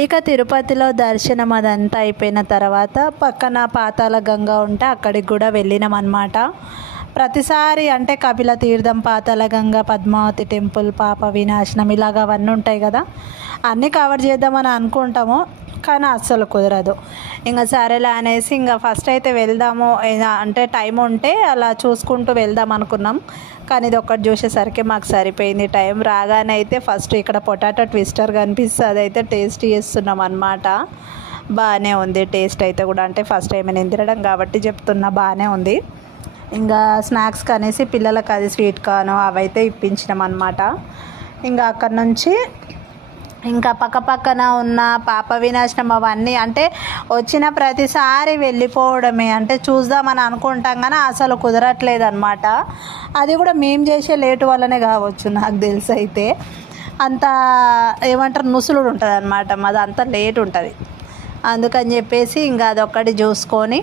ఇక తిరుపతిలో దర్శనం అదంతా అయిపోయిన తర్వాత పక్కన పాతాళ గంగ ఉంటే అక్కడికి కూడా వెళ్ళినాం అన్నమాట. ప్రతిసారి అంటే కపిల తీర్థం, పాతాళ గంగ, పద్మావతి టెంపుల్, పాప వినాశనం ఇలాగ అవన్నీ ఉంటాయి కదా, అన్నీ కవర్ చేద్దామని అనుకుంటాము కానీ అస్సలు కుదరదు. ఇంకా సరేలే అనేసి ఇంకా ఫస్ట్ అయితే వెళ్దాము అంటే టైం ఉంటే అలా చూసుకుంటూ వెళ్దాం అనుకున్నాం. కానీ ఇది ఒక్కటి చూసేసరికి మాకు సరిపోయింది టైం. రాగానే అయితే ఫస్ట్ ఇక్కడ పొటాటో ట్విస్టర్ కనిపిస్తుంది, అదైతే టేస్ట్ చేస్తున్నాం అన్నమాట. బాగానే ఉంది టేస్ట్ అయితే కూడా, అంటే ఫస్ట్ టైం నేను తినడం కాబట్టి చెప్తున్నా, బాగానే ఉంది. ఇంకా స్నాక్స్ కనేసి పిల్లలకు అది స్వీట్ కార్న్ అవైతే ఇప్పించినాం అన్నమాట. ఇంకా అక్కడ నుంచి ఇంకా పక్కన ఉన్న పాప వినాశనం అవన్నీ అంటే వచ్చిన ప్రతిసారి వెళ్ళిపోవడమే, అంటే చూద్దామని అనుకుంటాం కానీ అసలు కుదరట్లేదు అనమాట. అది కూడా మేము చేసే లేటు వల్లనే కావచ్చు నాకు తెలిసి. అయితే అంత ఏమంటారు నుసులుడు ఉంటుంది అనమాట, మాది అంత లేట్ ఉంటుంది. అందుకని చెప్పేసి ఇంకా అదొక్కటి చూసుకొని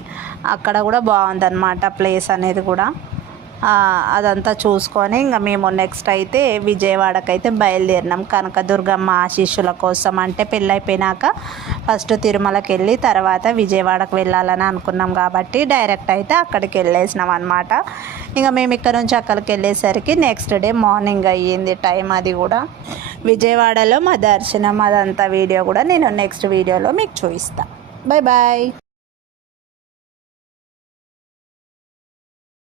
అక్కడ కూడా బాగుందన్నమాట ప్లేస్ అనేది కూడా. అదంతా చూసుకొని ఇంకా మేము నెక్స్ట్ అయితే విజయవాడకైతే బయలుదేరినాం. కనకదుర్గమ్మ ఆశీస్సుల కోసం, అంటే పెళ్ళైపోయినాక ఫస్ట్ తిరుమలకి వెళ్ళి తర్వాత విజయవాడకు వెళ్ళాలని అనుకున్నాం కాబట్టి డైరెక్ట్ అయితే అక్కడికి వెళ్ళేసినాం అనమాట. ఇంకా మేము ఇక్కడ నుంచి అక్కడికి వెళ్ళేసరికి నెక్స్ట్ డే మార్నింగ్ అయ్యింది టైం. అది కూడా విజయవాడలో మా దర్శనం అదంతా వీడియో కూడా నేను నెక్స్ట్ వీడియోలో మీకు చూపిస్తాను. Bye bye.